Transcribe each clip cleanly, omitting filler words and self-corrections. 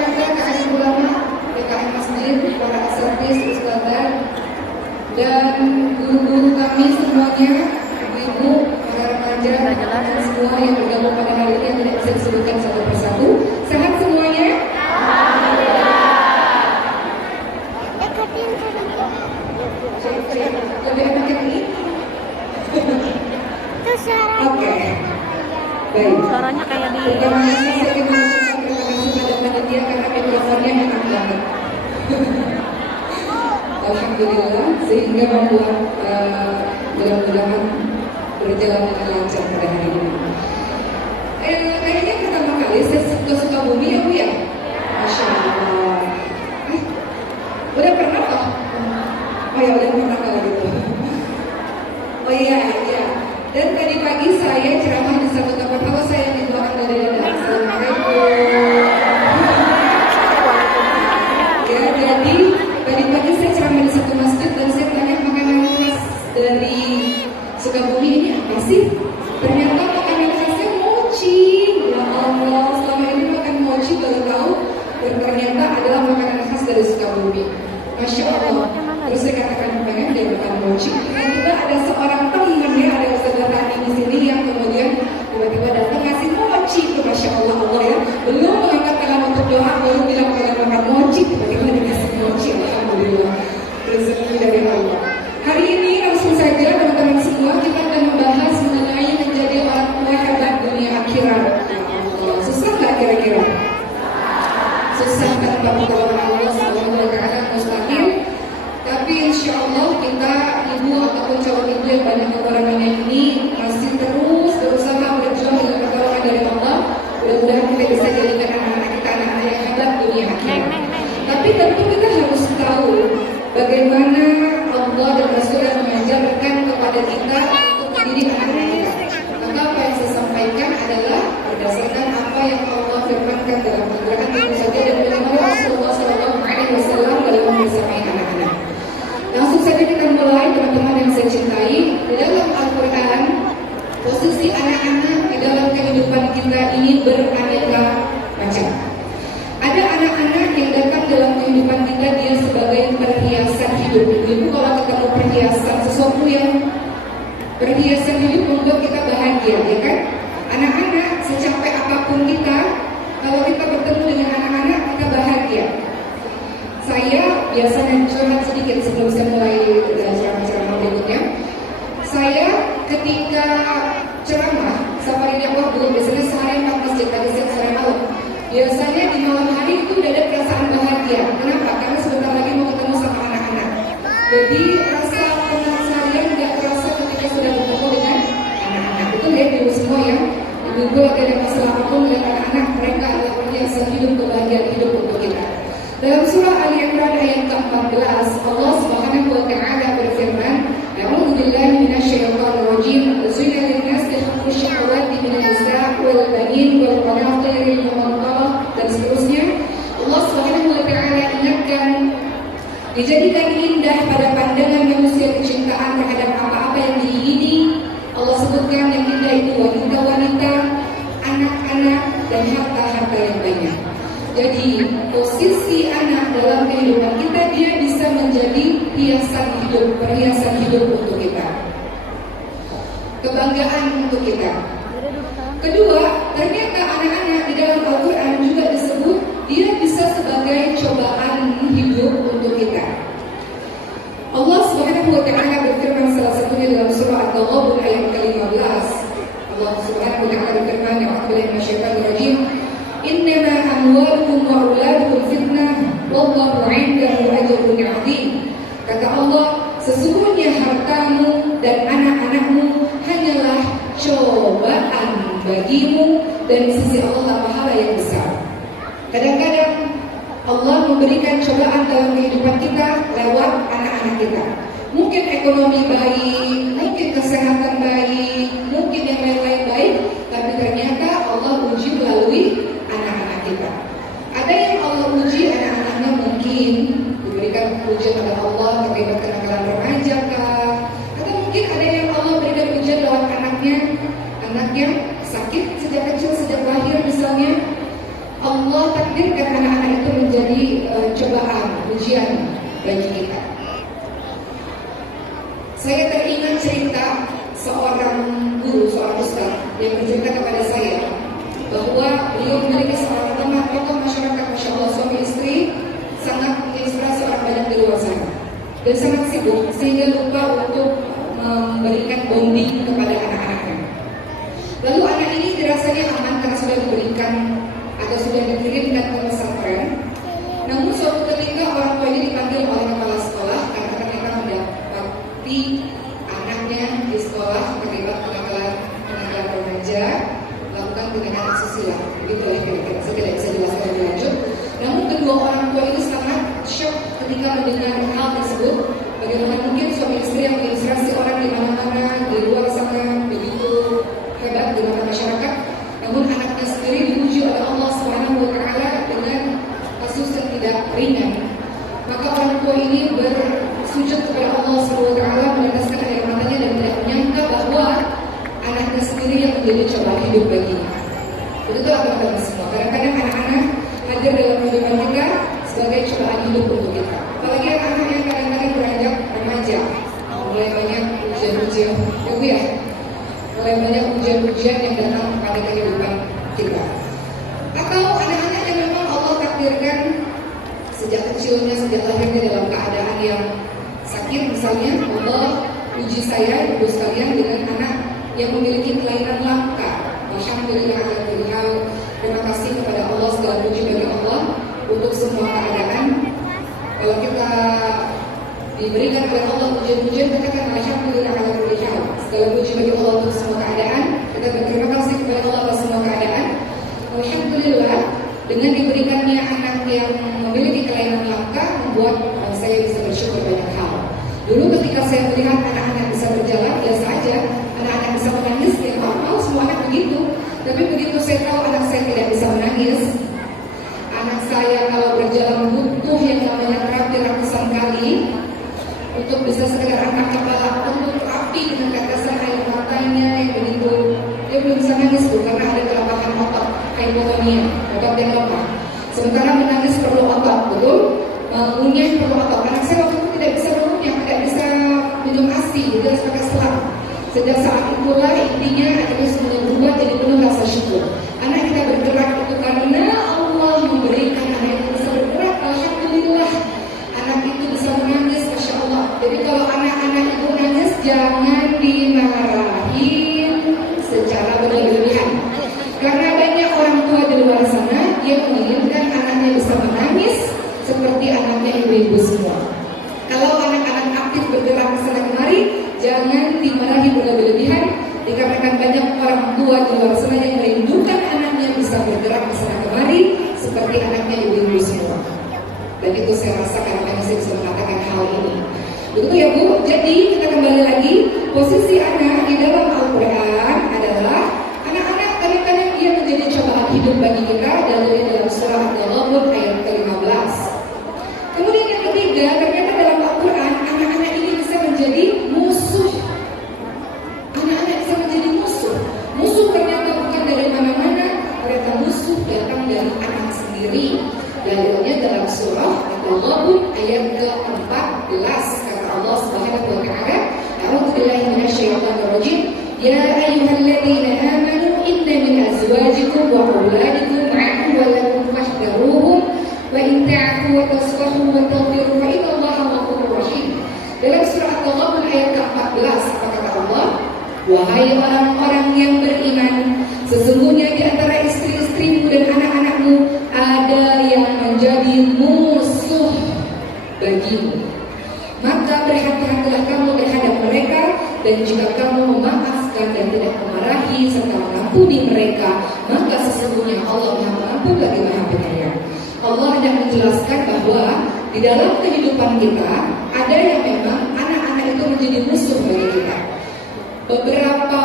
rekan-rekan alim ulama, PKM masjid, para asatidz, ustadzah, dan guru-guru kami semuanya, ibu-ibu, para remaja, dan semua yang bergabung pada hari ini yang tidak bisa disebutkan satu persatu. Sehat semuanya? Lebih enak yang ini? Oke. Baik. Suaranya kayak di Pertama saya ingin mengucapkan terima kasih pada panitia karena mikrofonnya enak banget. Alhamdulillah, sehingga membuat mudah-mudahan berjalan dengan lancar pada hari ini. Kayaknya pertama kali saya suka bumi ya Bu ya? Masya Allah. Udah pernah toh? Oh ya, udah pernah kalau gitu. Oh iya, iya. Dan tadi pagi saya ceramah di satu tempat. Halo, saya didoakan dari dada. Assalamualaikum. Ya, jadi tadi pagi saya ceramah di satu masjid dan saya tanya makanan khas dari Sukabumi ini apa sih? Ternyata makanan khasnya mochi. Ya Allah, selama ini makan mochi baru tahu dan ternyata adalah makanan khas dari Sukabumi. Masya Allah. Terus saya katakan pengen dia makan mochi. Tiba-tiba ada seorang temannya, ada ustadzah tadi di sini yang kemudian tiba-tiba datang ngasih mochi. Itu Masya Allah, Allah ya. Belum mengangkat tangan untuk doa, baru bilang pengen makan mochi. Tiba-tiba dikasih mochi. Alhamdulillah. Rezeki dari Allah. Hari ini langsung saja teman-teman semua kita akan membahas mengenai menjadi orang tua hebat dunia akhirat. Susah nggak kira-kira? Susah tanpa pertolongan Allah Subhanahu wa Ta'ala mustahil. Tapi insya Allah kita ibu ataupun calon ibu yang banyak kekurangannya ini masih terus berusaha berjuang dengan pertolongan dari Allah. Mudah-mudahan kita bisa jadikan anak-anak kita anak-anak yang hebat dunia akhirat. Tapi tentu kita harus tahu bagaimana Allah dan Rasulullah mengajarkan kepada kita untuk mendidik anak-anak kita. Maka apa yang saya sampaikan adalah berdasarkan apa yang Allah firmankan dalam Al-Quran tentu saja dan bagaimana Rasulullah SAW dalam membersamai anak-anak. Langsung saja kita mulai teman-teman yang saya cintai. Di dalam Al-Quran posisi anak-anak di dalam kehidupan kita ini beraneka macam. Ada anak-anak yang datang dalam kehidupan kita dia sebagai perhiasan hidup. Ibu kalau ketemu perhiasan sesuatu yang perhiasan hidup membuat kita bahagia, ya kan? Anak-anak secapek apapun kita, kalau kita bertemu dengan anak-anak kita bahagia. Saya biasanya curhat sedikit sebelum saya mulai ceramah berikutnya. Saya ketika ceramah safari dakwah belum biasanya sehari 4 masjid tadi sore malam. Biasanya di malam hari itu udah ada perasaan bahagia. Kenapa? Karena sebentar lagi mau ketemu sama anak-anak. Jadi rasa penasaran nggak terasa ketika sudah bertemu dengan anak-anak. Betul ya ibu semua ya. Ibu lagi ada masalah apapun dengan anak-anak, mereka adalah perhiasan hidup, kebahagiaan hidup untuk kita. Dalam surah Ali Imran ayat ke-14, Allah Subhanahu wa Ta'ala berfirman, "A'udzu billahi minasyaitonir rajim. Zuyyina lin-nasi hubbu syahawati minan nisa' wal banin wal qanatiril muqantarah," dan seterusnya. Allah Subhanahu wa Ta'ala ingatkan, dijadikan indah pada pandangan manusia kecintaan terhadap apa-apa yang diingini. Allah sebutkan yang indah itu wanita-wanita, anak-anak, dan harta-harta yang banyak. Jadi posisi anak dalam kehidupan kita dia bisa menjadi hiasan hidup, perhiasan hidup untuk kita, kebanggaan untuk kita. Kedua, ternyata anak-anak di dalam Al-Quran juga disebut dia bisa sebagai cobaan hidup untuk kita. Allah Subhanahu wa Ta'ala berfirman salah satunya dalam surah At-Taghabun ayat ke-15. Allah Subhanahu wa Ta'ala berfirman, "A'udzubillahi minasyaitonir rajim. Innama amwalukum wa auladukum fitnah wallahu 'indahu ajrun 'adzim." Kata Allah, sesungguhnya hartamu dan anak-anakmu hanyalah cobaan bagimu dan di sisi Allah pahala yang besar. Kadang-kadang Allah memberikan cobaan dalam kehidupan kita lewat anak-anak kita. Mungkin ekonomi baik, mungkin kesehatan baik, mungkin yang lain-lain baik, tapi ternyata Allah uji melalui anak-anak kita. Ada yang Allah uji anak-anaknya mungkin diberikan ujian oleh Allah terlibat kenakalan remaja kah? Atau mungkin ada yang Allah berikan ujian lewat anaknya sakit sejak kecil, sejak lahir misalnya. Allah takdirkan anak-anak itu menjadi cobaan, ujian bagi kita. Saya teringat cerita seorang guru, seorang ustaz yang bercerita kepada saya bahwa beliau memiliki seorang teman tokoh masyarakat, masya Allah, suami istri, sangat menginspirasi orang banyak di luar sana dan sangat sibuk sehingga lupa untuk memberikan bonding kepada anak-anaknya. Lalu anak ini dirasanya aman karena sudah diberikan atau sudah dikirimkan ke pesantren. Namun suatu ketika orang tua ini dipanggil oleh kepala sekolah karena ternyata mendapati anaknya di sekolah terlibat kenakalan remaja, melakukan tindakan asusila. Begitulah kira-kira. Saya tidak bisa jelaskan lebih lanjut. Namun kedua orang tua ini sangat shock ketika mendengar hal tersebut. Bagaimana mungkin suami istri yang menginspirasi orang di mana-mana di luar sana begitu hebat di mata masyarakat, namun anaknya sendiri diuji oleh Allah Subhanahu wa Ta'ala dengan kasus yang tidak ringan. Maka orang tua ini bersujud kepada Allah Subhanahu wa Ta'ala, meneteskan air matanya dan tidak menyangka bahwa anaknya sendiri yang menjadi cobaan hidup baginya. Begitulah teman-teman semua. Kadang-kadang anak-anak hadir dalam kehidupan kita sebagai cobaan hidup untuk kita. Apalagi anak yang kadang-kadang beranjak remaja, mulai banyak ujian-ujian, ya, mulai banyak ujian-ujian yang datang pada kehidupan kita. Atau anak-anak yang memang Allah takdirkan sejak kecilnya, sejak lahirnya dalam keadaan yang sakit, misalnya Allah uji saya, ibu sekalian, dengan anak yang memiliki kelainan langka. Alhamdulillah, terima kasih kepada Allah, segala puji bagi Allah untuk semua keadaan. Kalau kita diberikan oleh Allah ujian-ujian, katakan alhamdulillah, segala puji bagi Allah untuk semua keadaan. Kita berterima kasih kepada Allah atas semua keadaan. Alhamdulillah, dengan diberikannya anak yang memiliki kelainan langka membuat saya bisa bersyukur banyak hal. Dulu ketika saya melihat anak-anak bisa berjalan, biasa saja, anak-anak bisa menangis, ya normal, semua anak begitu. Tapi begitu saya tahu anak saya tidak bisa menangis, anak saya kalau berjalan butuh yang namanya terapi ratusan kali untuk bisa sekedar angkat kepala, untuk terapi dengan tetesan air matanya yang begitu, dia belum bisa nangis bu, karena ada kelemahan otot, hipotonia, otot yang lemah. Sementara menangis perlu otot, betul? Mengunyah perlu otot. Anak saya waktu itu tidak bisa mengunyah, tidak bisa minum ASI, dia harus pakai selang. Sejak saat itulah intinya anak itu semuanya berubah jadi penuh rasa syukur. Anak kita bergerak itu karena Allah memberikan anak itu bisa bergerak. Alhamdulillah, anak itu bisa menangis, masya Allah. Jadi kalau anak-anak itu nangis jangan dimarahin secara berlebihan. Karena banyak orang tua di luar sana yang menginginkan anaknya bisa menangis seperti anaknya ibu-ibu semua. Kalau anak-anak aktif bergerak ke sana kemari, jangan dimarahi berlebihan, dikarenakan banyak orang tua di luar sana yang merindukan anaknya bisa bergerak ke sana kemari seperti anaknya ibu-ibu semua. Dan itu saya rasa kadang-kadang saya bisa mengatakan hal ini. Begitu ya Bu. Jadi kita kembali lagi, posisi anak di dalam Al-Quran adalah anak-anak kadang-kadang dia menjadi cobaan hidup bagi kita. Dalilnya dalam surah Al-Ghabun ayat ke-15. Kemudian yang ketiga, ternyata dalam Al-Quran anak-anak ini bisa menjadi musuh. Anak-anak bisa menjadi musuh. Musuh ternyata bukan dari mana-mana, ternyata musuh datang dari anak sendiri. Dalilnya dalam surah Al-Ghabun ayat ke-14. Kata Allah Subhanahu wa Ta'ala, A'udzu billahi minasyaitonir rajim. Ya ayyuhalladzina amanu inna min azwajikum wa auladikum aduwwan fahdharuhum wa in ta'fu wa tasfahu wa taghfiru fa innallaha ghafurur rahim. Dalam surah Al-Ghabun ayat ke-14 apa kata Allah? Wahai orang-orang yang beriman, sesungguhnya di antara istri-istrimu dan anak-anakmu ada yang menjadi musuh bagimu. Maka berhati-hatilah kamu terhadap mereka, dan jika kamu memaafkan dan tidak memarahi serta mengampuni mereka, maka sesungguhnya Allah Maha Pengampun lagi Maha Penyayang. Allah hendak menjelaskan bahwa di dalam kehidupan kita ada yang memang anak-anak itu menjadi musuh bagi kita. Beberapa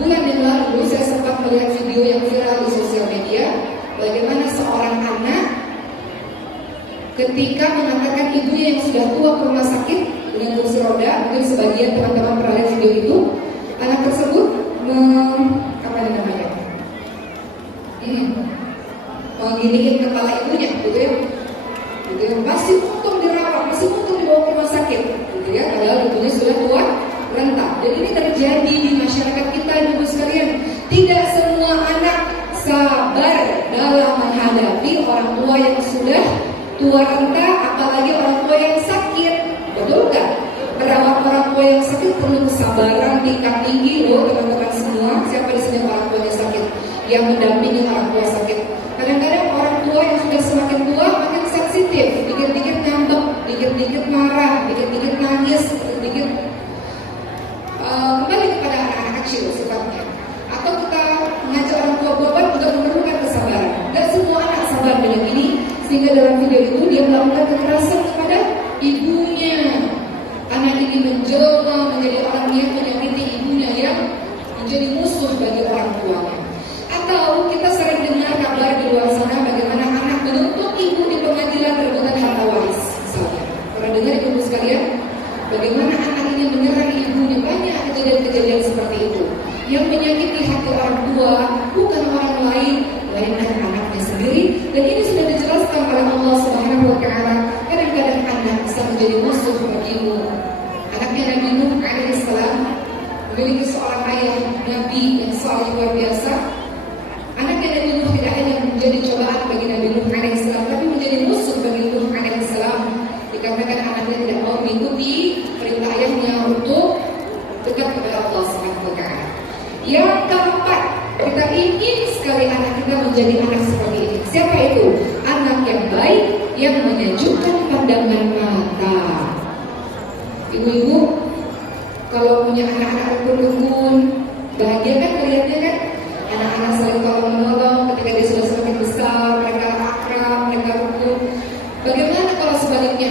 bulan yang lalu saya sempat melihat video yang viral di sosial media, bagaimana seorang anak ketika mengantarkan ibunya yang sudah tua ke rumah sakit dengan kursi roda, mungkin sebagian teman-teman pernah lihat video itu, anak tersebut ngeginiin kepala ibunya, gitu ya. Gitu ya. Masih untung dirawat, masih untung dibawa ke rumah sakit, gitu ya. Padahal ibunya sudah tua renta. Dan ini terjadi di masyarakat kita, ibu sekalian. Tidak semua anak sabar dalam menghadapi orang tua yang sudah tua renta, apalagi orang tua yang sakit. Betul kan? Merawat orang tua yang sakit perlu kesabaran tingkat tinggi loh teman-teman semua. Siapa di sini orang tua yang sakit, yang mendampingi orang tua sakit? Kadang-kadang orang tua yang sudah semakin tua makin sensitif, dikit-dikit ngambek, dikit-dikit marah, dikit-dikit nangis, dikit-dikit kembali kepada anak-anak kecil sifatnya. Atau kita mengajak orang tua berobat juga memerlukan kesabaran. Gak semua anak sabar dengan ini, sehingga dalam video itu dia melakukan kekerasan kepada ibunya. Anak ini menjelma menjadi orang yang menyakiti ibunya, yang menjadi musuh bagi orang tuanya. Atau kita sering dengar kabar di luar sana bagaimana anak menuntut ibu di pengadilan rebutan harta waris misalnya. Pernah dengar ibu sekalian? Bagaimana anak ini menyerang ibunya? Banyak kejadian-kejadian seperti itu yang menyakiti hati orang tua, bukan orang lain, melainkan anaknya sendiri. Dan ini sudah dijelaskan oleh Allah Subhanahu wa Ta'ala. Kadang-kadang anak bisa menjadi musuh bagimu. Anaknya Nabi Nuh alaihissalam memiliki seorang ayah Nabi yang saleh luar biasa. Anaknya Nabi Nuh tidak hanya menjadi cobaan bagi Nabi Nuh alaihissalam, tapi menjadi musuh bagi Nuh alaihissalam. Dikarenakan anaknya tidak mau mengikuti perintah ayahnya untuk dekat kepada Allah Subhanahu wa Ta'ala. Yang keempat, kita ingin sekali anak kita menjadi anak seperti ini. Siapa itu? Anak yang baik, yang menyejukkan pandangan mata. Ibu-ibu, kalau punya anak-anak rukun-rukun, bahagia kan melihatnya kan? Anak-anak saling tolong-menolong ketika dia sudah semakin besar, mereka akrab, mereka rukun. Bagaimana kalau sebaliknya?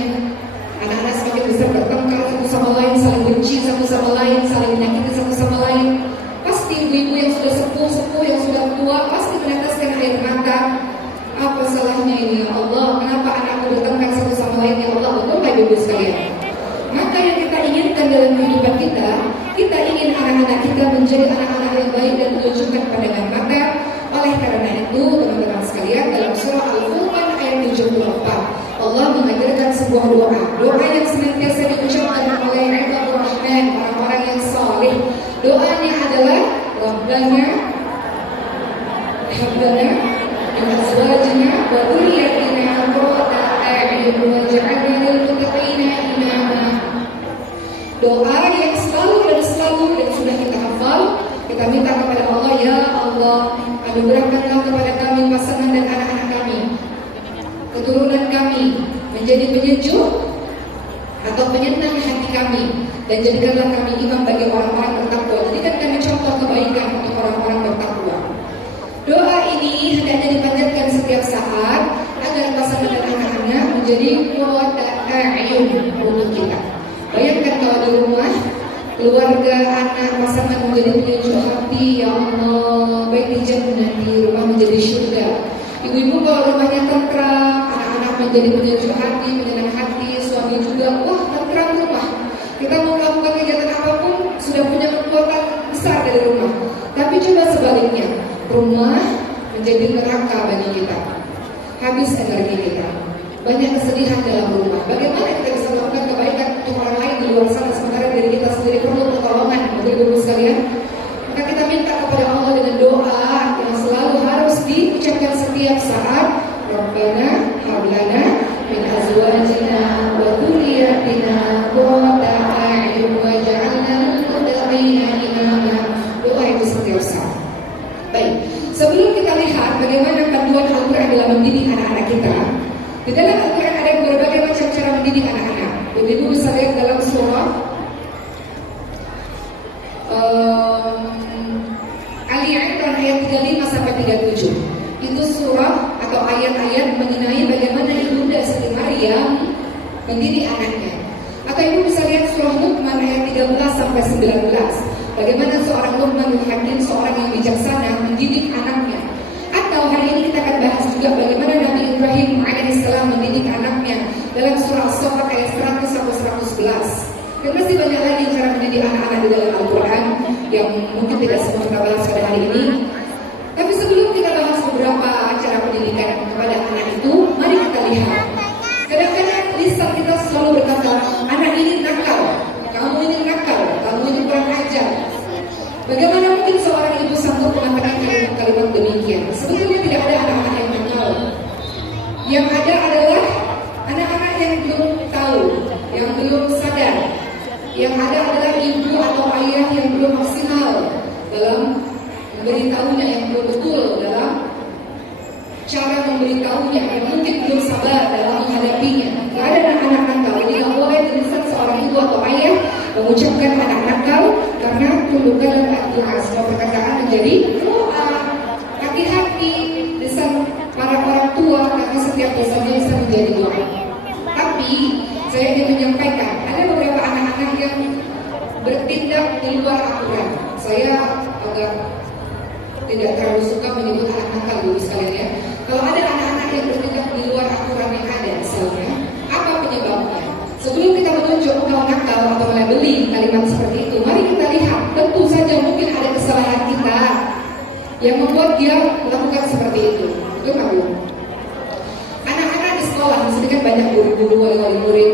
Anak-anak semakin besar bertengkar satu sama lain, saling benci satu sama lain, saling menyakiti satu sama lain. Pasti ibu-ibu yang sudah sepuh-sepuh, yang sudah tua, pasti meneteskan air mata. Apa salahnya ini ya Allah? Kenapa anakku bertengkar satu sama lain ya Allah? Betul nggak ibu sekalian? Maka yang kita inginkan dalam kehidupan kita, kita ingin anak-anak kita menjadi anak-anak yang baik dan menunjukkan pandangan mata. Oleh karena itu, teman-teman sekalian, dalam surah Al-Furqan ayat 74, Allah mengajarkan sebuah doa yang senantiasa diucapkan oleh ibadur rahman, orang-orang yang saleh. Doanya adalah Rabbana hab lana min azwajina wa dhurriyyatina qurrata a'yun waj'alna lil muttaqina imama. Doa yang selalu dan sudah kita hafal, kita minta kepada Allah, ya Allah, anugerahkanlah kepada kami pasangan dan anak-anak kami, keturunan kami menjadi penyejuk atau penyenang hati kami, dan jadikanlah kami imam bagi orang-orang bertakwa. Jadikan kami contoh kebaikan untuk orang-orang bertakwa. Doa ini hendaknya dipanjatkan setiap saat agar pasangan dan anak-anak menjadi qurrata a'yun untuk kita. Bayangkan kalau di rumah keluarga, anak, pasangan menjadi penyejuk hati, ya Allah, baik di jannah, di rumah menjadi surga. Ibu-ibu kalau rumahnya tentram, anak-anak menjadi penyejuk hati, menyenang hati, suami juga, wah tentram rumah. Kita mau melakukan kegiatan apapun sudah punya kekuatan besar dari rumah. Tapi coba sebaliknya, rumah menjadi neraka bagi kita, habis energi kita, banyak kesedihan dalam rumah. Bagaimana kita bisa melakukan kebaikan untuk orang lain di luar sana sementara diri kita sendiri perlu pertolongan, ibu-ibu sekalian? Maka kita minta kepada Allah dengan doa yang selalu harus diucapkan setiap saat. Rabbana hab lana min azwajina wa dhurriyyatina qurrata a'yun waj'alna lil muttaqina imama. Doa itu setiap saat. Baik, sebelum kita lihat bagaimana panduan Al-Quran dalam mendidik anak-anak kita, di dalam Al-Quran ada berbagai macam cara mendidik anak-anak. Ibu bisa lihat dalam surah Ali Imran ayat 35 sampai 37. Itu surah atau ayat-ayat mengenai bagaimana ibunda Siti Maryam mendidik anaknya. Atau ibu bisa lihat surah Luqman ayat 13 sampai 19. Bagaimana seorang Luqmanul Hakim, seorang yang bijaksana, mendidik anaknya. Atau hari ini kita akan bahas juga bagaimana Nabi Ibrahim alaihissalam mendidik anaknya dalam surah As-Saffat ayat 100 sampai 111. Dan masih banyak lagi cara mendidik anak-anak di dalam Al-Quran yang mungkin tidak semua kita bahas pada hari ini. Tapi sebelum kita bahas beberapa cara pendidikan kepada Bagaimana mungkin seorang ibu sanggup mengatakan kalimat-kalimat demikian? Sebetulnya tidak ada anak-anak yang mengenal. Yang ada adalah anak-anak yang belum tahu, yang belum sadar. Yang ada adalah ibu atau ayah yang belum maksimal dalam memberitahunya, yang belum betul dalam cara memberitahunya, yang mungkin belum sabar dalam menghadapinya. Tidak ada anak-anak nakal. Jadi tidak boleh tulisan seorang ibu atau ayah mengucapkan anak nakal, karena tulukan doa, semua perkataan menjadi doa. Hati-hati lisan para orang tua, karena setiap dosanya bisa menjadi doa. Tapi saya ingin menyampaikan, ada beberapa anak-anak yang bertindak di luar aturan. Saya agak tidak terlalu suka menyebut anak nakal dulu sekalian ya. Kalau ada anak-anak yang bertindak di luar aturan yang ada, misalnya, apa penyebabnya? Sebelum kita menunjuk kau nakal atau melabeli kalimat seperti itu, mari kita lihat. Tentu saja mungkin ada kesalahan kita yang membuat dia melakukan seperti itu. Betul nggak Bu? Anak-anak di sekolah, misalnya kan banyak guru-guru, wali-wali murid.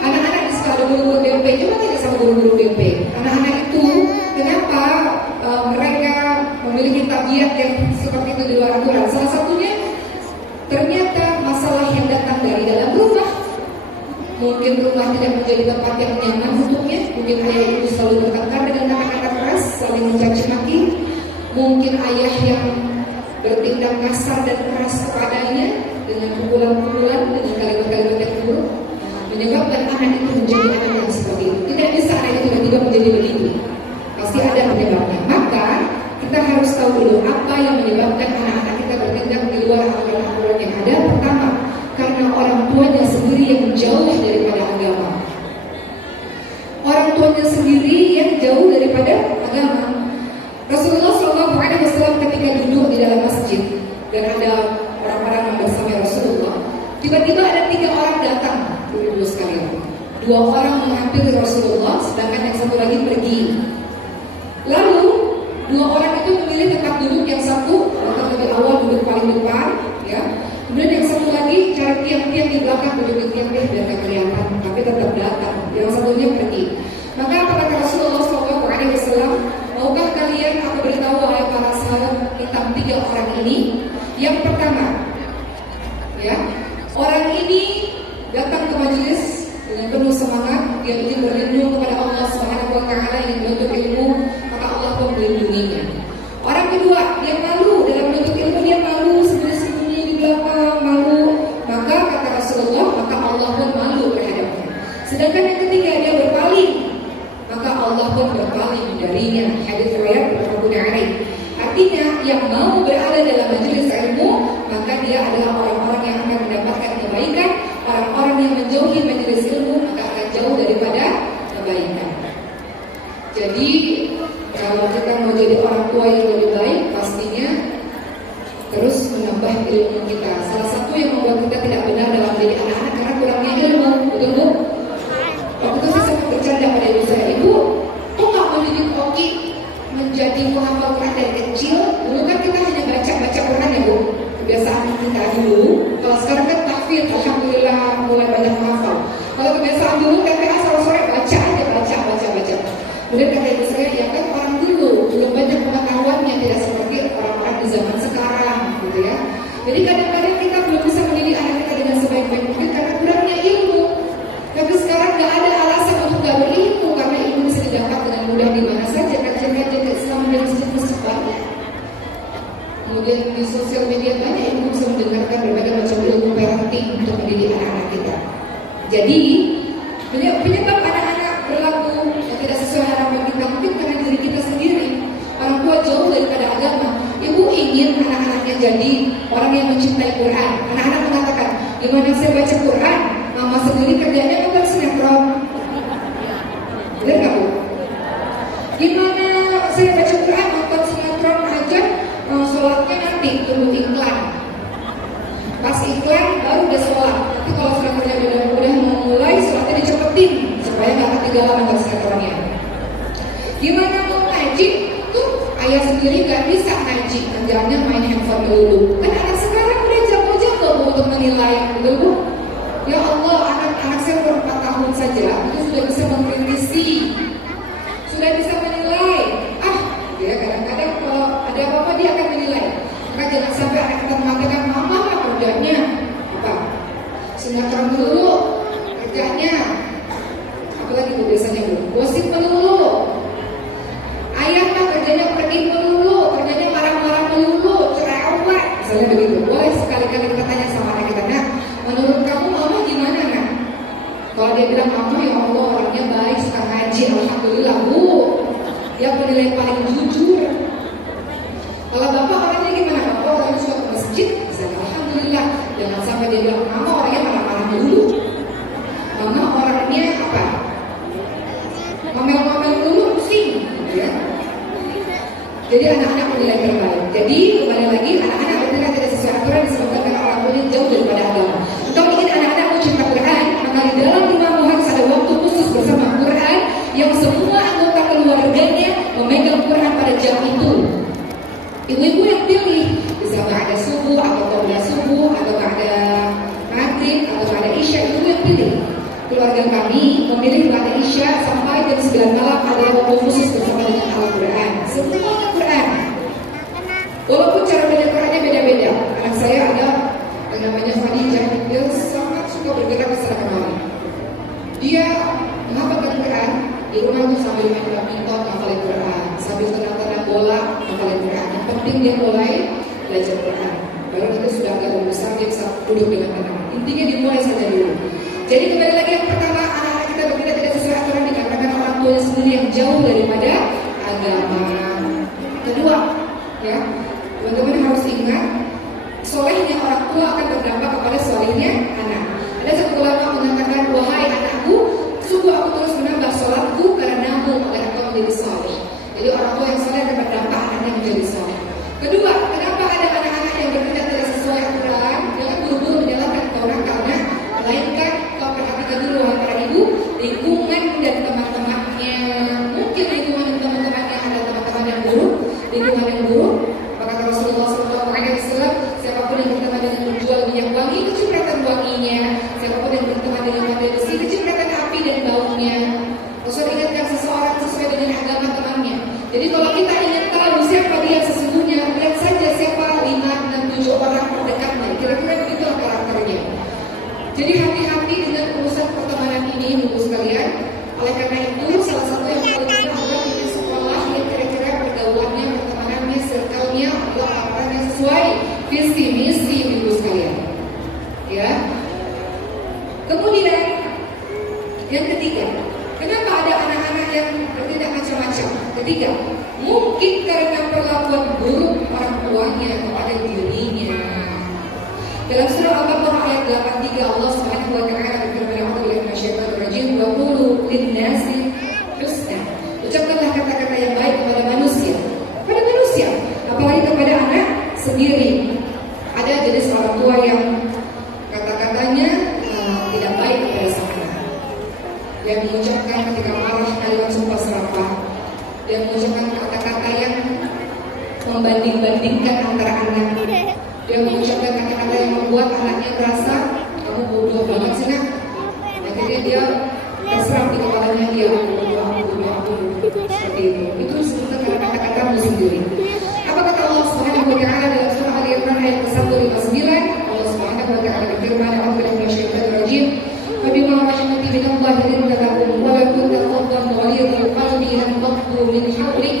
Anak-anak di sekolah guru-guru DP, coba tanya sama guru-guru DP. Anak-anak itu kenapa mereka memiliki tabiat yang seperti itu di luar aturan? Salah satunya ternyata masalah yang datang dari dalam rumah. Mungkin rumah tidak menjadi tempat yang nyaman untuknya. Mungkin ayah itu selalu bertengkar dengan kata-kata keras, saling mencaci maki. Mungkin ayah yang bertindak kasar dan keras kepadanya dengan pukulan-pukulan, dengan kalimat-kalimat yang buruk, menyebabkan anak itu menjadi anak yang seperti itu. Tidak bisa anak itu tiba-tiba menjadi begitu. Pasti ada penyebabnya. Maka kita harus tahu dulu apa yang menyebabkan anak-anak kita bertindak di luar aturan-aturan yang ada. Pertama, karena orang tuanya sendiri yang jauh daripada agama. Orang tuanya sendiri yang jauh daripada agama. Rasulullah SAW ketika duduk di dalam masjid dan ada orang-orang yang bersama Rasulullah, tiba-tiba ada 3 orang datang, dulu sekalian. 2 orang menghampiri Rasulullah, sedangkan yang satu lagi pergi. Lalu 2 orang itu memilih tempat duduk, yang satu datang lebih awal, duduk paling depan, ya. Kemudian yang satu lagi cari tiang-tiang di belakang, duduk di tiang-tiang biar gak kelihatan, tapi tetap datang. Yang satunya pergi. Maka apa kata Rasulullah SAW? Maukah kalian aku beritahu wahai para sahabat tentang 3 orang ini? Yang pertama, ya, orang ini datang ke majelis dengan penuh semangat, dia ingin berlindung kepada Allah Subhanahu wa taala, ingin menuntut ilmu, maka Allah pun melindunginya. Orang kedua, dia malu dalam menuntut ilmu, dia malu sembunyi-sembunyi di belakang, malu. Maka kata Rasulullah, maka Allah pun malu terhadapnya. Sedangkan yang ketiga, dia berpaling, maka Allah pun berpaling darinya. Hadis riwayat Bukhari Muslim. Artinya yang mau berada dalam majelis ilmu, maka dia adalah orang-orang yang akan mendapatkan kebaikan. Orang-orang yang menjauhi majelis ilmu, maka akan jauh daripada kebaikan. Jadi kalau kita mau jadi orang tua yang lebih baik, pastinya terus menambah ilmu kita. Salah satu yang membuat kita tidak benar dalam menjadi anak-anak karena kurangnya ilmu, betul Bu? Waktu itu saya sempat bercanda pada ibu saya, Ibu, kok nggak mendidik Oki menjadi menghafal Quran dari kecil? Dulu kan kita hanya baca Quran ya Bu, kebiasaan kita dulu. Kalau sekarang kan tahfidz, alhamdulillah mulai banyak menghafal. Kalau kebiasaan dulu TPA sore-sore baca aja, baca. Kemudian kata ibu saya, ya kan orang dulu belum banyak pengetahuannya, tidak seperti orang-orang di zaman sekarang, gitu ya. Jadi kadang-kadang kita belum bisa mendidik anak kita dengan sebaik-baik mungkin karena kurangnya ilmu. Tapi sekarang nggak ada alasan untuk nggak berilmu, karena ilmu bisa didapat dengan mudah di mana saja. Kajian-kajian Islam dan masjid banyak. Kemudian di sosial media banyak ilmu, bisa mendengarkan berbagai macam ilmu parenting untuk mendidik anak-anak kita. Jadi penyebab anak-anak berlaku yang tidak sesuai harapan kita mungkin karena diri kita sendiri. Orang tua jauh daripada agama. Ibu ingin anak-anaknya jadi orang yang mencintai Quran. Anak-anak mengatakan, gimana saya baca Quran? Mama sendiri kerjanya bukan sinetron. Benar nggak Bu? Gimana saya baca Quran? Nonton sinetron aja, sholatnya nanti tunggu iklan. Pas iklan baru udah sholat. Tapi kalau sinetronnya udah mau mulai, sholatnya dicepetin supaya nggak ketinggalan nonton sinetronnya. Gimana mau ngaji? Tuh ayah sendiri nggak bisa ngaji, kerjaannya main handphone dulu. Kan anak sekarang udah jago-jago untuk menilai, betul Bu? Ya Allah, anak-anak saya baru 4 tahun saja itu sudah bisa mengkritisi, sudah bisa menilai Jangan sampai dia bilang, mama orangnya marah-marah dulu. Mama orangnya apa? Ngomel-ngomel dulu, pusing, ya. Jadi anak-anak menilai terbaik. Jadi kembali lagi, anak-anak bertindak tidak sesuai aturan disebabkan karena orang tuanya jauh daripada agama. Kalau ingin anak-anak mencinta Quran, maka di dalam 5 harus ada waktu khusus bersama Quran yang semua anggota keluarganya memegang Quran pada jam itu. Ibu-ibu yang pilih, bisa ada subuh atau qabla subuh atau ada maghrib atau ada isya, ibu yang pilih. Keluarga kami memilih pada isya sampai jam 9 malam adalah waktu khusus bersama dengan Al-Quran. Semua Quran. Walaupun cara baca Qurannya beda-beda. Anak saya ada yang namanya Khadijah, dia sangat suka bergerak ke sana kemari. Dia menghafalkan Quran di rumah itu sambil main badminton, hafalin Quran, sambil tenang-tenang bola, hafalin Quran. Yang penting dia mulai belajar Quran. Baru itu sudah agak besar dia bisa duduk dengan tenang. Intinya dimulai saja dulu. Jadi kembali lagi yang pertama, anak-anak kita berpindah tidak sesuai aturan dikarenakan orang tuanya sendiri yang jauh daripada agama. Kedua, ya, teman-teman harus ingat, solehnya orang tua akan berdampak kepada solehnya anak. Ada satu ulama mengatakan, wahai anakku, sungguh aku terus menambah sholatku karenamu agar engkau menjadi soleh. Jadi orang tua yang soleh akan berdampak anaknya menjadi soleh. Kedua, kenapa ada anak-anak yang bertindak tidak sesuai aturan? Jangan buru-buru menyalahkan orang karena melainkan kau perhatikan dulu wahai para ibu, lingkungan dan teman-temannya. Mungkin lingkungan dan teman-temannya ada teman-teman yang buruk, lingkungan yang buruk. Maka Rasulullah SAW, siapapun yang berteman dengan menjual minyak wangi, kecipratan wanginya. Siapapun yang berteman dengan mata besi, kecipratan api dan baunya. Rasul ingatkan seseorang sesuai dengan agama temannya. Jadi kalau kita ingin tahu siapa dia sesungguhnya, lihat saja siapa 5 dan 7 orang terdekatnya. Kira-kira begitu karakternya. Jadi hati-hati dengan urusan pertemanan ini, ibu sekalian. Oleh karena itu, salah satu yang paling penting adalah di sekolah yang kira-kira pergaulannya, pertemanannya, circle-nya adalah orang yang sesuai visi misi, ibu sekalian. Ya. Kemudian yang ketiga, kenapa ada anak-anak yang bertindak macam-macam? Ketiga, mungkin karena perlakuan buruk orang tuanya kepada dirinya. Dalam surah Al-Baqarah ayat 83 Allah Subhanahu wa taala berfirman, "A'udzubillahi minasyaitonir rajim, wa qulu lin-nasi husna." Ucapkanlah kata-kata yang baik kepada manusia. Kepada manusia, apalagi kepada anak sendiri. Ada jenis orang tua yang kata-katanya tidak baik kepada sang anak. Yang mengucapkan ketika marah kalimat sumpah serapah. Yang mengucapkan kata-kata yang membanding-bandingkan antara anak. Dia mengucapkan kata-kata yang membuat anaknya merasa kamu bodoh banget sih nak. Akhirnya dia terserap di kepalanya dia bodoh seperti itu. Itu sebetulnya karena kata-katamu sendiri. Apa kata Allah Subhanahu wa taala dalam surah Al-Imran ayat 159? Allah Subhanahu wa taala berfirman, "A'udzubillahi minasyaitonir rajim. Wa bima rahmatin minallahi linta lahum wa la kunta faddan ghalidhal qalbi lam faddu min hawlik."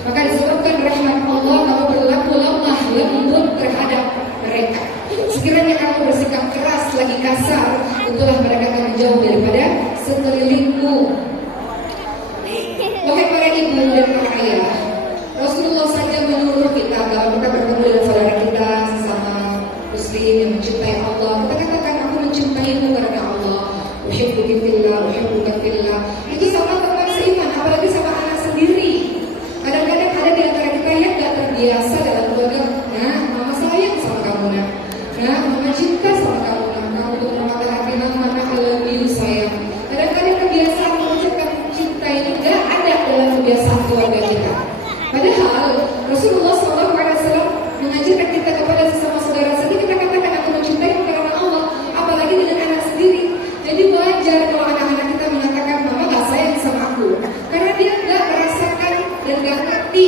Maka disebutkan rahmat Allah kamu berlaku lemah lembut terhadap mereka. Sekiranya kamu bersikap keras lagi kasar, tentulah mereka akan menjauh daripada sekelilingmu. Wahai para ibu dan para ayah, Rasulullah saja menyuruh kita kalau kita bertemu dengan saudara kita sesama muslim yang mencintai Allah, kita katakan aku mencintaimu karena Allah. Uhibbuka fillah, uhibbuka fillah. Itu sama teman seiman, apalagi sama anak sendiri. Kadang-kadang ada di antara kita yang gak terbiasa dalam keluarga. Nah, mama sayang sama kamu nak. Nah, mama cinta sama kamu nak. Kamu untuk mengatakan hati mama, I love you sayang. Kadang-kadang kebiasaan mengucapkan cinta ini gak ada dalam kebiasaan keluarga kita. Padahal Rasulullah SAW mengajarkan kita kepada sesama saudara sendiri, kita katakan aku mencintai karena Allah, apalagi dengan anak sendiri. Jadi wajar kalau anak-anak kita mengatakan mama gak sayang sama aku, karena dia gak merasakan dan gak ngerti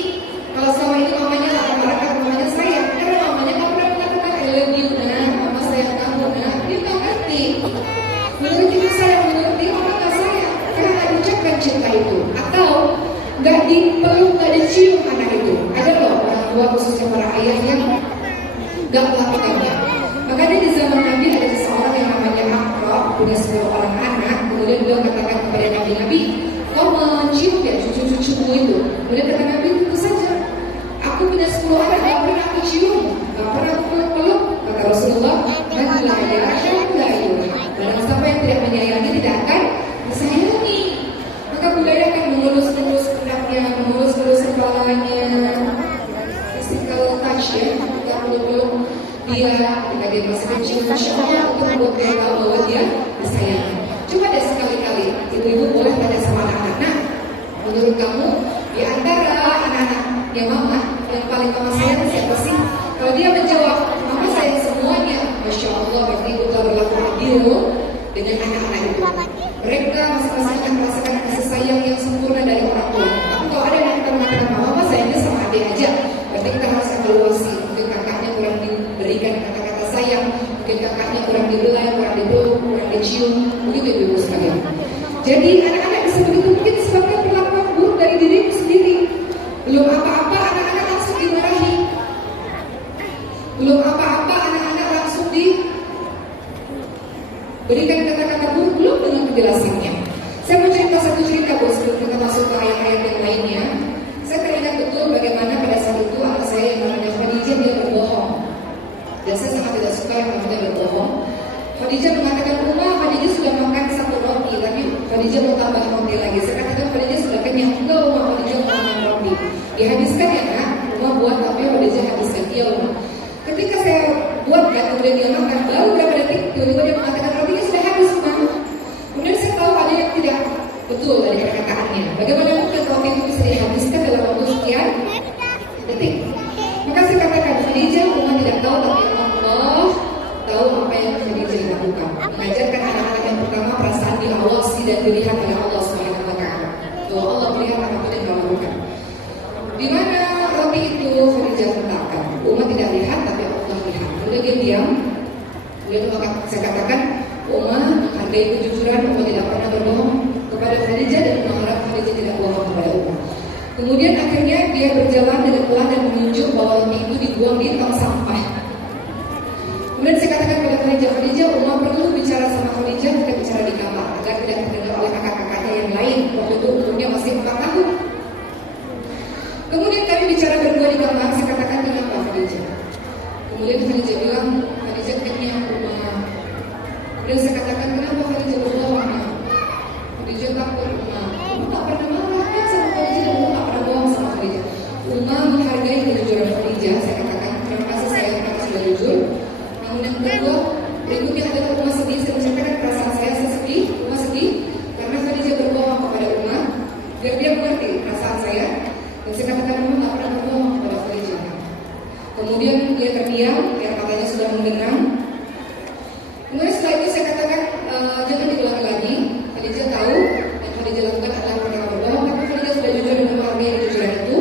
kalau selama ini mamanya gak mengatakan mamanya sayang, karena mamanya gak pernah mengatakan I love you nah, mama sayang kamu nah, dia gak ngerti. Menurut kita sayang, menurut dia mama gak sayang, karena gak diucapkan cinta itu, atau gak dipeluk, gak dicium anak itu. Ada loh orang tua khususnya para ayah yang gak melakukannya. Makanya di zaman Nabi ada seseorang yang namanya Aqra, punya 10 orang anak. Kemudian beliau katakan kepada Nabi, kau mencium ya cucu-cucumu itu? Kemudian kata Nabi, tentu saja. Aku punya 10 anak, gak pernah aku cium, gak pernah aku peluk. Kata Rasulullah, man la yarham la yurham. Barang siapa yang tidak menyayangi tidak akan disayangi. Maka budaya akan mengelus-elus pundaknya, mengelus-elus kepalanya, physical touch ya, kita peluk-peluk dia ketika dia masih kecil, masya Allah, untuk membuat dia tahu bahwa dia disayangi. Coba deh sekali-kali ibu-ibu boleh tanya sama anak-anak, nah, menurut kamu di antara anak-anak yang mama yang paling mama sayang siapa sih? Kalau dia menjawab mama sayang semuanya, masya Allah, berarti ibu telah berlaku adil dengan anak-anak itu. Mereka masing-masing akan merasakan kasih sayang yang sempurna dari orang tua. Tapi kalau ada yang kita mengatakan mama sayangnya sama adik aja, berarti kita harus evaluasi. Mungkin kakaknya kurang diberikan kata-kata sayang, mungkin kakaknya kurang dibelai, kurang dipeluk, kurang dicium, begitu ibu sekalian. Jadi anak-anak bisa begitu mungkin sebabkan perlakuan buruk dari diriku sendiri. Belum apa-apa anak-anak langsung dimarahi. Belum apa-apa anak-anak langsung diberikan kata-kata buruk, belum dengan penjelasannya. Saya mau cerita satu cerita bos, sebelum kita masuk ke ayat-ayat yang lainnya. Saya teringat betul bagaimana pada saat itu anak saya yang namanya Khadijah dia berbohong. Dan saya sangat tidak suka yang namanya berbohong. Khadijah mengatakan, Khadijah sudah makan satu roti, tapi Khadijah mau tambah roti lagi. Saya katakan Khadijah sudah kenyang, enggak Khadijah mau makan roti. Dihabiskan ya nak, buat tapi Khadijah habiskan dia Ketika saya buat dan kemudian dia makan, baru berapa detik tiba-tiba dia mengatakan rotinya sudah habis Kemudian saya tahu ada yang tidak betul dari perkataannya. Bagaimana mungkin roti itu bisa dihabiskan dalam waktu sekian detik? Maka saya katakan Khadijah tidak tahu, tapi Allah tahu apa yang Khadijah lakukan. Mengajarkan anak-anak yang pertama perasaan diawasi dan dilihat oleh Allah Subhanahu wa taala. Bahwa Allah melihat apa yang kau lakukan. Di mana roti itu Khadijah letakkan. Umat tidak lihat tapi Allah lihat. Kemudian dia diam. Kemudian saya katakan Umat menghargai kejujuran, Umat tidak pernah berbohong kepada Khadijah dan mengharap Khadijah tidak bohong kepada Umat. Kemudian akhirnya dia berjalan dengan pelan dan menunjuk bahwa roti itu dibuang di tong sampah. Kemudian saya katakan kepada Khadijah, Umat perlu bicara sama Khadijah, kita bicara di kamar agar tidak terdengar oleh kakak-kakaknya yang lain. Waktu itu umurnya masih 4 tahun. Kemudian kami bicara berdua di kamar, saya katakan kenapa Khadijah. Kemudian Khadijah bilang, Khadijah kenyang Umat. Kemudian saya katakan kenapa Khadijah berbohong? Khadijah takut Umat. Tak pernah marah kan sama Khadijah dan tak pernah bohong sama Khadijah. Umat menghargai kejujuran Khadijah. Saya katakan terima kasih saya sudah jujur. Namun yang kedua, berikutnya adalah Umat sedih. Saya menceritakan perasaan saya sedih. Umat sedih karena Khadijah berbohong kepada Umat. Biar dia mengerti perasaan saya. Dan saya katakan Umat tak pernah berbohong kepada Khadijah. Kemudian dia terdiam, air matanya sudah menggenang. Kemudian setelah itu saya katakan jangan diulangi lagi. Khadijah tahu yang Khadijah lakukan adalah perkara berbohong, tapi Khadijah sudah jujur dan menghargai kejujuran itu.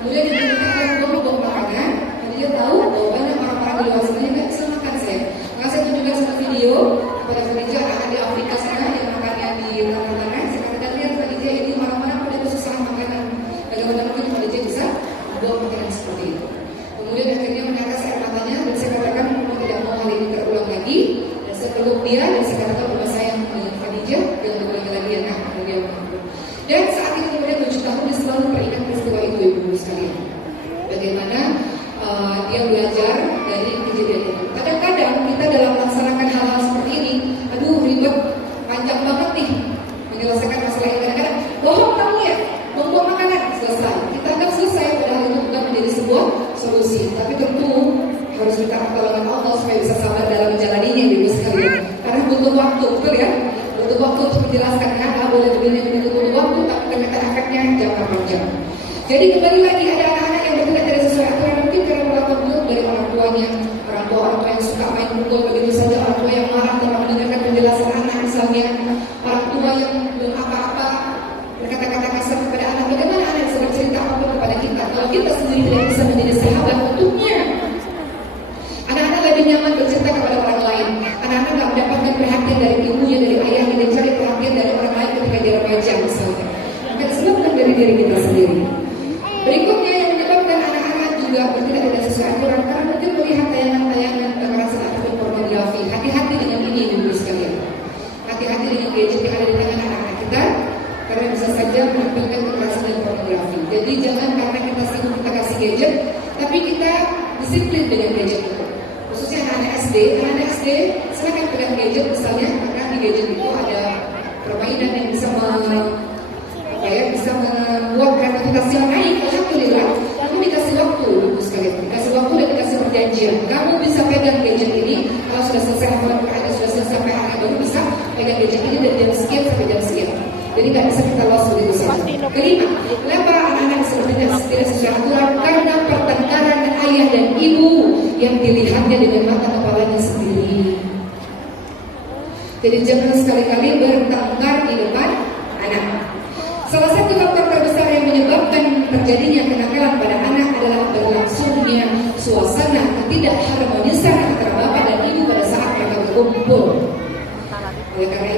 Kemudian diberitakan orang tua membawa makanan. Khadijah tahu bahwa banyak orang-orang di luar sana yang tidak bisa makan saya. Maka saya tunjukkan satu video kepada Khadijah anak di Afrika sana yang makannya di tangan-tangan. Saya katakan lihat Khadijah ini orang-orang pada kesusahan makanan. Bagaimana mungkin Khadijah bisa membawa makanan seperti itu. Kemudian akhirnya menetes air matanya dan saya katakan mau tidak mau hal ini terulang lagi. Saya peluk dia dan saya katakan Umat sayang Khadijah dan berbagi lagi anak kemudian dan saat itu kemudian 7 tahun dia selalu teringat peristiwa itu ibu sekalian. Bagaimana dia belajar dari kejadian itu. Kadang-kadang kita dalam melaksanakan hal-hal seperti ini, aduh ribet, panjang banget nih menyelesaikan masalah ini. Kadang-kadang bohong kamu ya, buang makanan selesai. Kita anggap selesai, padahal itu bukan menjadi sebuah solusi. Tapi tentu harus minta pertolongan Allah supaya bisa sabar dalam menjalaninya ibu sekalian. Karena butuh waktu SD, silakan pegang gadget misalnya, karena di gadget itu ada permainan yang bisa bisa membuat kreativitas yang naik. Alhamdulillah, kamu dikasih waktu, ibu sekalian, dikasih waktu dan dikasih perjanjian. Kamu bisa pegang gadget ini, kalau sudah selesai hafalan Quran, sudah selesai PHK, baru bisa pegang gadget ini dari jam sekian sampai jam sekian. Jadi nggak bisa kita lolos begitu saja. Kelima, kenapa anak-anak tidak sesuai aturan? Karena pertengkaran ayah dan ibu yang dilihatnya dengan mata kepalanya sendiri. Jadi jangan sekali-kali bertengkar di depan anak. Salah satu faktor terbesar yang menyebabkan terjadinya kenakalan pada anak adalah berlangsungnya suasana ketidakharmonisan antara bapak dan ibu pada saat mereka berkumpul. Oleh karena